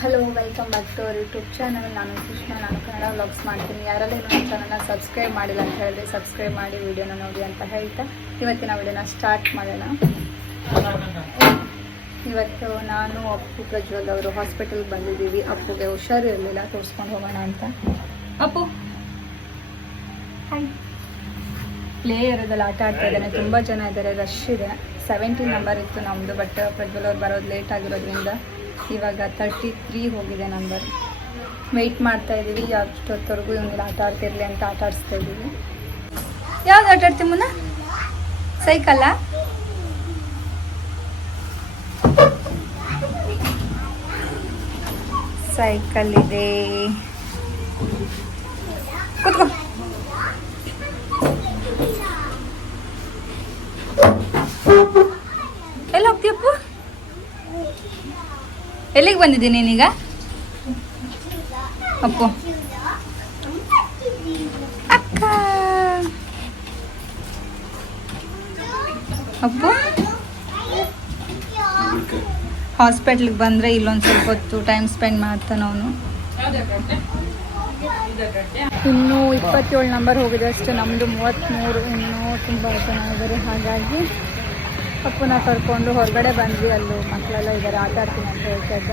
Hello, welcome back to our YouTube channel. ನಾನು ಸುಷ್ಮಾ. ನಾನು Kannada vlogs ಮಾಡ್ತೀನಿ. ಯಾರೆಲ್ಲ ನನ್ನ ಚಾನಲ್ನ ಸಬ್ಸ್ಕ್ರೈಬ್ ಮಾಡಿಲ್ಲ ಅಂತ ಹೇಳಿದ್ರೆ ಸಬ್ಸ್ಕ್ರೈಬ್ ಮಾಡಿ ವಿಡಿಯೋನ ನೋಡಿ ಅಂತ ಹೇಳ್ತಾ ಇವತ್ತಿನ ವಿಡಿಯೋನ ಸ್ಟಾರ್ಟ್ ಮಾಡೋಣ. ಇವತ್ತು ನಾನು ಅಪ್ಪು ಪ್ರಜ್ವಲ್ ಅವರು ಹಾಸ್ಪಿಟಲ್ಗೆ ಬಂದಿದ್ದೀವಿ. ಅಪ್ಪುಗೆ ಹುಷಾರಿರಲಿಲ್ಲ, ತೋರಿಸ್ಕೊಂಡು ಹೋಗೋಣ ಅಂತ. ಅಪ್ಪು ಹಾಯ್. ಪ್ಲೇ ಏರಿಯಾದಲ್ಲಿ ಆಟ ಆಡ್ತಾ ಇದ್ದಾನೆ. ತುಂಬ ಜನ ಇದ್ದಾರೆ, ರಶ್ ಇದೆ. 17 ನಂಬರ್ ಇತ್ತು ನಮ್ಮದು, ಬಟ್ ಪ್ರಜ್ವಲ್ ಅವ್ರು ಬರೋದು ಲೇಟ್ ಆಗಿರೋದ್ರಿಂದ ಇವಾಗ 33 ಹೋಗಿದೆ ನಂಬರ್. ವೆಯ್ಟ್ ಮಾಡ್ತಾ ಇದ್ದೀವಿ ಅಷ್ಟೊತ್ತವರೆಗೂ ಇವ್ನಿಗೆ ಆಟ ಆಡ್ತಿರ್ಲಿ ಅಂತ ಆಟ ಆಡಿಸ್ತಾ ಇದ್ದೀವಿ. ಯಾವ್ದು ಆಟ ಆಡ್ತೀವಿ ಮುನ್ನ? ಸೈಕಲ್ಲ? ಸೈಕಲ್ ಇದೆ, ಕೂತ್ಕೋ. ಎಲ್ಲಿ ಹೋಗ್ತೀಯಪ್ಪು? ಎಲ್ಲಿಗೆ ಬಂದಿದ್ದೀನಿ ನೀನೀಗ? ಅಪ್ಪು ಅಕ್ಕ ಅಪ್ಪು ಹಾಸ್ಪಿಟ್ಲಿಗೆ ಬಂದರೆ ಇಲ್ಲೊಂದು ಸ್ವಲ್ಪ ಹೊತ್ತು ಟೈಮ್ ಸ್ಪೆಂಡ್ ಮಾಡ್ತಾನೆ ಅವನು. ಇನ್ನೂ 27 ನಂಬರ್ ಹೋಗಿದೆ ಅಷ್ಟೇ, ನಮ್ಮದು 33. ಇನ್ನೂ ತುಂಬ ಜನ ಇದ್ದಾರೆ. ಹಾಗಾಗಿ ಅಪ್ಪನ ಕರ್ಕೊಂಡು ಹೊರಗಡೆ ಬಂದ್ವಿ. ಅಲ್ಲೂ ಮಕ್ಕಳೆಲ್ಲ ಇದ್ದಾರೆ, ಆಟ ಆಡ್ತೀನಿ ಅಂತ ಹೇಳ್ತಾ ಇದ್ದ.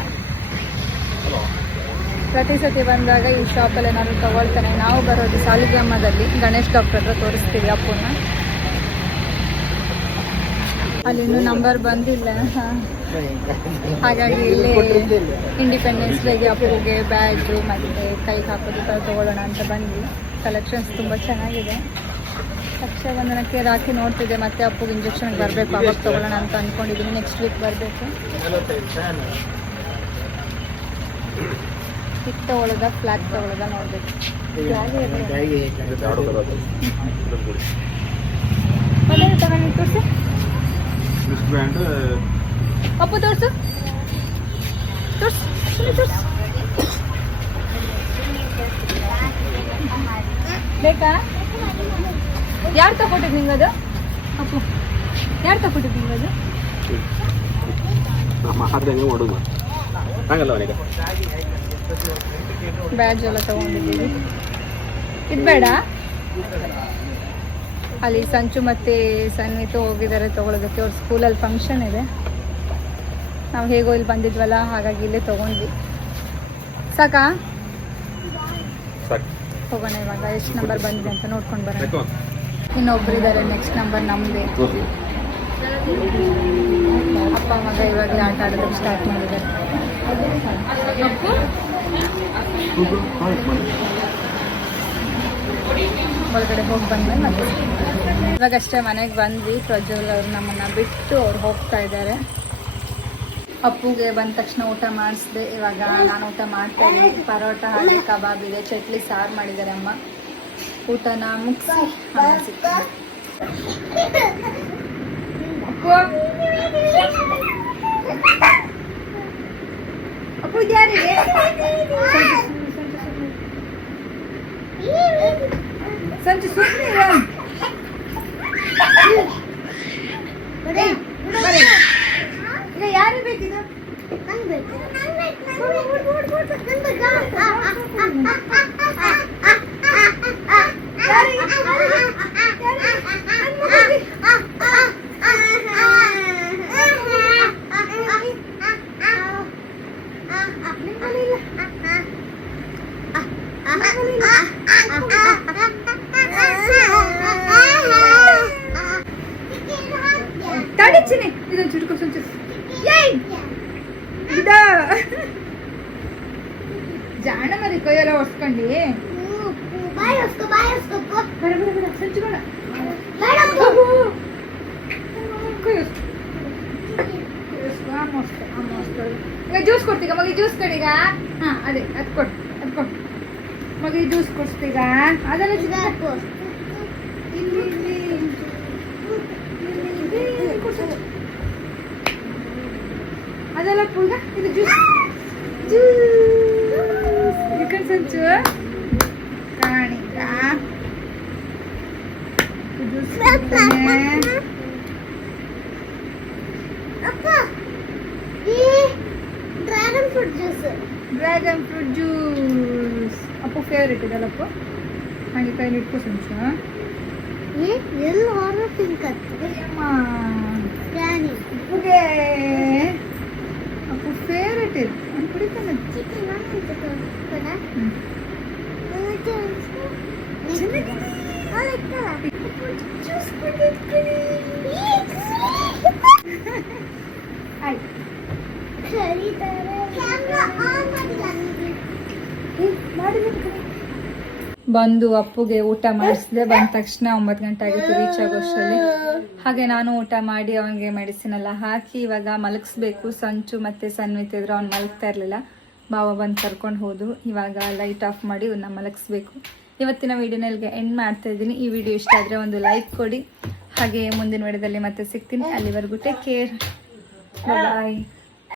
ಪ್ರತಿ ಸತಿ ಬಂದಾಗ ಈ ಶಾಪಲ್ಲಿ ಏನಾದ್ರು ತಗೊಳ್ತಾನೆ. ನಾವು ಬರೋದು ಸಾಲಿಗ್ರಾಮದಲ್ಲಿ ಗಣೇಶ್ ಡಾಕ್ಟರ್ ಹತ್ರ ತೋರಿಸ್ತೀವಿ ಅಪ್ಪನ. ಅಲ್ಲಿ ಇನ್ನೂ ನಂಬರ್ ಬಂದಿಲ್ಲ, ಹಾಗಾಗಿ ಇಲ್ಲಿ ಇಂಡಿಪೆಂಡೆನ್ಸ್ ಡೇಗೆ ಅಪ್ಪುಗೆ ಬ್ಯಾಗು ಮತ್ತು ಕೈಗೆ ಹಾಕೋದು ತಗೊಳ್ಳೋಣ ಅಂತ ಬಂದ್ವಿ. ಕಲೆಕ್ಷನ್ಸ್ ತುಂಬ ಚೆನ್ನಾಗಿದೆ. ರಕ್ಷಾಬಂಧನಕ್ಕೆ ರಾಖಿ ನೋಡ್ತಿದ್ದೆ, ಮತ್ತೆ ಅಪ್ಪುಗೆ ಇಂಜೆಕ್ಷನ್ಗೆ ಬರಬೇಕು, ಅವಾಗ ತೊಗೊಳ್ಳೋಣ ಅಂತ ಅಂದ್ಕೊಂಡಿದ್ದೀನಿ. ನೆಕ್ಸ್ಟ್ ವೀಕ್ ಬರಬೇಕು. ಸ್ಟಿಕ್ ತೊಗೊಳ್ಳೋದ ಫ್ಲಾಗ್ ತೊಗೊಳ್ಳೋದ ನೋಡಬೇಕು. ತಗೊಂಡು ತೋರಿಸು ಅಪ್ಪು, ತೋರಿಸು ತೋರಿಸು. ಬೇಕಾ? ಯಾರು ತಗೊಟ್ಟಿದ್ದು ನಿಂಗದು? ಅಪ್ಪು ಯಾರು ತಗೊಟ್ಟಿದ್ದು ನಿಂಗದು? ಬ್ಯಾಡ್ಜ್ ಎಲ್ಲ ತಗೊಂಡಿದ್ದೀವಿ. ಇದು ಬೇಡ. ಅಲ್ಲಿ ಸಂಚು ಮತ್ತು ಸನ್ವಿತು ಹೋಗಿದ್ದಾರೆ ತಗೊಳ್ಳೋದಕ್ಕೆ. ಅವ್ರ ಸ್ಕೂಲಲ್ಲಿ ಫಂಕ್ಷನ್ ಇದೆ. ನಾವು ಹೇಗೋ ಇಲ್ಲಿ ಬಂದಿದ್ವಲ್ಲ, ಹಾಗಾಗಿ ಇಲ್ಲೇ ತೊಗೊಂಡ್ವಿ. ಸಾಕಾ? ಹೋಗೋಣ ಇವಾಗ. ಎಷ್ಟು ನಂಬರ್ ಬಂದಿದೆ ಅಂತ ನೋಡ್ಕೊಂಡು ಬರೋಣ. ಇನ್ನೊಬ್ಬರಿದ್ದಾರೆ, ನೆಕ್ಸ್ಟ್ ನಂಬರ್ ನಮ್ಮದೇ. ಅಪ್ಪ ಮಗ ಇವಾಗಲೇ ಆಟ ಆಡೋದಕ್ಕೆ ಸ್ಟಾರ್ಟ್ ಮಾಡಿದ್ದಾರೆ. ಒಳಗಡೆ ಹೋಗಿ ಬಂದ್ಮೇಲೆ ಮತ್ತೆ ಇವಾಗಷ್ಟೇ ಮನೆಗೆ ಬಂದ್ವಿ. ಪ್ರಜ್ವಲ್ ಅವ್ರು ನಮ್ಮನ್ನು ಬಿಟ್ಟು ಅವ್ರು ಹೋಗ್ತಾ ಇದ್ದಾರೆ. ಅಪ್ಪುಗೆ ಬಂದ ತಕ್ಷಣ ಊಟ ಮಾಡಿಸ್ದೆ. ಇವಾಗ ನಾನು ಊಟ ಮಾಡ್ತಾ ಇದ್ದೀನಿ. ಪರೋಟ ಹಾಗೆ ಕಬಾಬ್ ಇದೆ, ಚಟ್ಲಿ ಸಾರು ಮಾಡಿದ್ದಾರೆ ಅಮ್ಮ. ಊಟನ ಮುಗಿಸಿ ಅಪ್ಪು ಯಾರಿಗೆ ಸಂಚು ಸುಮ್ಮನೆ ಈಗ ಯಾರು ಬೇಕಿದು? ತಡಿಚಿನಿ ಇದೊಂದು ಚುಟ್ಕೊ ಸಂಚು. ಜಾಣ ಮರಿ ಕೈಯೆಲ್ಲ ಒರ್ಸ್ಕೊಂಡಿ ಸಂಚುಗಳ ಈಗ ಜ್ಯೂಸ್ ಕೊಡ್ತೀಗ ಮಗಿ? ಜ್ಯೂಸ್ ಕಡಿಗ? ಹಾ, ಅದೇ ಅದು ಕೊಟ್ಟು ಮಗಿ ಜ್ಯೂಸ್ ಕೊಡ್ತೀಗ? ಅದೆಲ್ಲ ಇಲ್ಲಿ ಅದೆಲ್ಲ ಪುಲ್ಗ. ಇದು ಜ್ಯೂಸ್ ಚಿಕನ್ ಸಂಚು ಕಾಣಿಕ. ಅಪ್ಪ ಈ dragon fruit juice dragon fruit juice Appu favourite ಇದಲ್ಲಪ್ಪು. ಹಾಗೆ ಕೈಲಿ ಇಟ್ಕೋ ಸಂಚ. ಅಪ್ಪುಗೆ ಅಪ್ಪು ಫೇವ್ರೇಟ್ ಇದು. ನಾನು ಕುಡಿತಾನೆ. ಬಂದು ಅಪ್ಪುಗೆ ಊಟ ಮಾಡಿಸಿದೆ. ಬಂದ ತಕ್ಷಣ 9 ಗಂಟೆ ಆಗಿತ್ತು ರೀಚ್ ಆಗೋಷ್ಟರಲ್ಲಿ. ಹಾಗೆ ನಾನು ಊಟ ಮಾಡಿ ಅವನಿಗೆ ಮೆಡಿಸಿನ್ ಎಲ್ಲ ಹಾಕಿ ಇವಾಗ ಮಲಗಿಸ್ಬೇಕು. ಸಂಚು ಮತ್ತೆ ಸನ್ವಿತ್ ಇದ್ರು, ಅವ್ನು ಮಲಗ್ತಾ ಇರಲಿಲ್ಲ. ಬಾವ ಬಂದು ಕರ್ಕೊಂಡು ಹೋದ್ರು. ಇವಾಗ ಲೈಟ್ ಆಫ್ ಮಾಡಿ ಇವನ್ನ ಮಲಗಿಸ್ಬೇಕು. ಇವತ್ತಿನ ವಿಡಿಯೋನ ಇಲ್ಲಿಗೆ ಎಂಡ್ ಮಾಡ್ತಾ ಇದ್ದೀನಿ. ಈ ವಿಡಿಯೋ ಇಷ್ಟ ಆದರೆ ಒಂದು ಲೈಕ್ ಕೊಡಿ. ಹಾಗೆ ಮುಂದಿನ ವಿಡಿಯೋದಲ್ಲಿ ಮತ್ತೆ ಸಿಗ್ತೀನಿ. ಅಲ್ಲಿವರೆಗೂ ಟೇಕ್ ಕೇರ್, ಬಾಯ್.